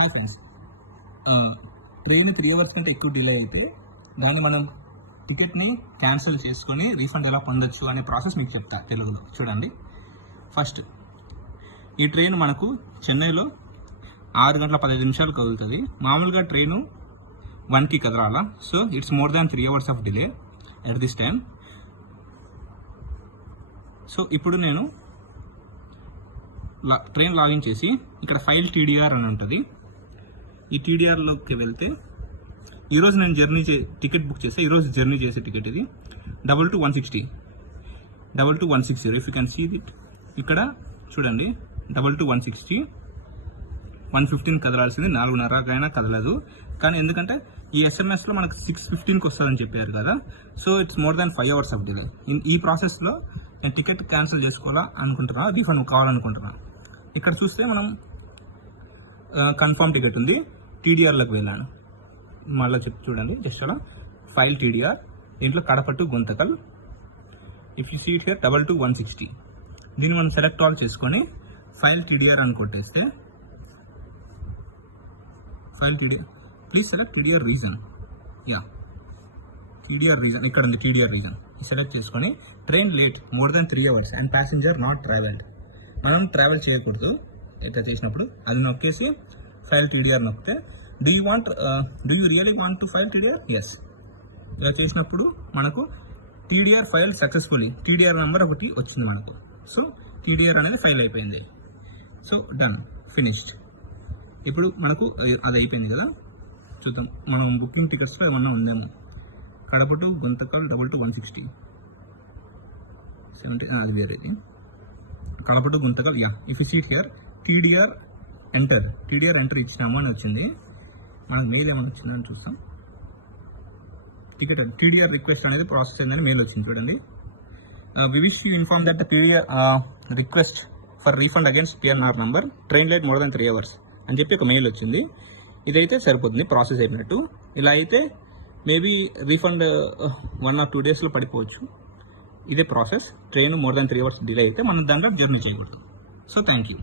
Hi friends, train 3 hours కంటే ఎక్కువ delay అయితే దాన్ని మనం టికెట్ని క్యాన్సిల్ చేసుకొని రీఫండ్ ఎలా పొందొచ్చు అనే ప్రాసెస్ మీకు చెప్తా తెలుగులో. చూడండి, ఫస్ట్ ఈ ట్రైన్ మనకు చెన్నైలో 6:15 కదులుతుంది. మామూలుగా ట్రైను 1కి కదలాలా. So it's more than 3 hours of delay at this time. So ఇప్పుడు నేను ట్రైన్ లాగిన్ చేసి ఇక్కడ ఫైల్ టీడీఆర్ అని ఉంటుంది. ఈ టీడీఆర్లోకి వెళ్తే ఈరోజు నేను టికెట్ బుక్ చేస్తే ఈరోజు జర్నీ చేసే టికెట్ ఇది 22-160 if you can see it. ఇక్కడ చూడండి 22-160 1:15 కదలాల్సింది 4:30 కదలదు. కానీ ఎందుకంటే ఈ ఎస్ఎంఎస్లో మనకు 6:15కి వస్తుందని చెప్పారు కదా. So it's more than 5 hours of delay. ఈ ప్రాసెస్లో నేను టికెట్ క్యాన్సిల్ చేసుకోవాలా అనుకుంటున్నా, రీఫండ్ కావాలనుకుంటున్నా. ఇక్కడ చూస్తే మనం కన్ఫర్మ్ టికెట్ ఉంది, టీడీఆర్లోకి వెళ్ళాను. మళ్ళీ చూడండి, జస్ట్ అలా ఫైల్ టీడీఆర్, దీంట్లో Kadapa to Guntakal. If you see it here 22-160. దీన్ని మనం సెలెక్ట్ ఆల్ చేసుకొని ఫైల్ టీడీఆర్ అని కొట్టేస్తే file TDR, please select TDR reason. TDR reason ఇక్కడ ఉంది. టీడీఆర్ రీజన్ సెలెక్ట్ చేసుకొని train late more than 3 hours and passenger not travelled. మనం ట్రావెల్ చేయకూడదు. ఇట్లా చేసినప్పుడు అది నొక్కేసి ఫైల్ టీడీఆర్ నొక్కితే do you really want to file TDR? Yes. ఇలా చేసినప్పుడు మనకు TDR file successfully, TDR number ఒకటి వచ్చింది మనకు. సో టీడీఆర్ అనేది ఫైల్ అయిపోయింది. So done, finished. ఇప్పుడు మనకు అది అయిపోయింది కదా. చూద్దాం మనం బుకింగ్ టికెట్స్లో ఏమన్నా ఉందేమో. కడప టు గుంతకల్ 22-160 70, అది వేరేది. Kadapa to Guntakal. If you seat here TDR enter ఇచ్చినాము అని వచ్చింది. మనకు మెయిల్ ఏమైనా వచ్చిందని చూస్తాం. టికెట్ టీడీఆర్ రిక్వెస్ట్ అనేది ప్రాసెస్ అయిందని మెయిల్ వచ్చింది. చూడండి, we wish you inform that TDR request for refund against PNR number, train late more than 3 hours అని చెప్పి ఒక మెయిల్ వచ్చింది. ఇదైతే సరిపోతుంది, ప్రాసెస్ అయినట్టు. ఇలా అయితే మేబీ రీఫండ్ 1 or 2 డేస్లో పడిపోవచ్చు. ఇదే process. Train more than 3 hours delay అయితే మనం దాంట్లో జర్నీ చేయకూడదు. So thank you.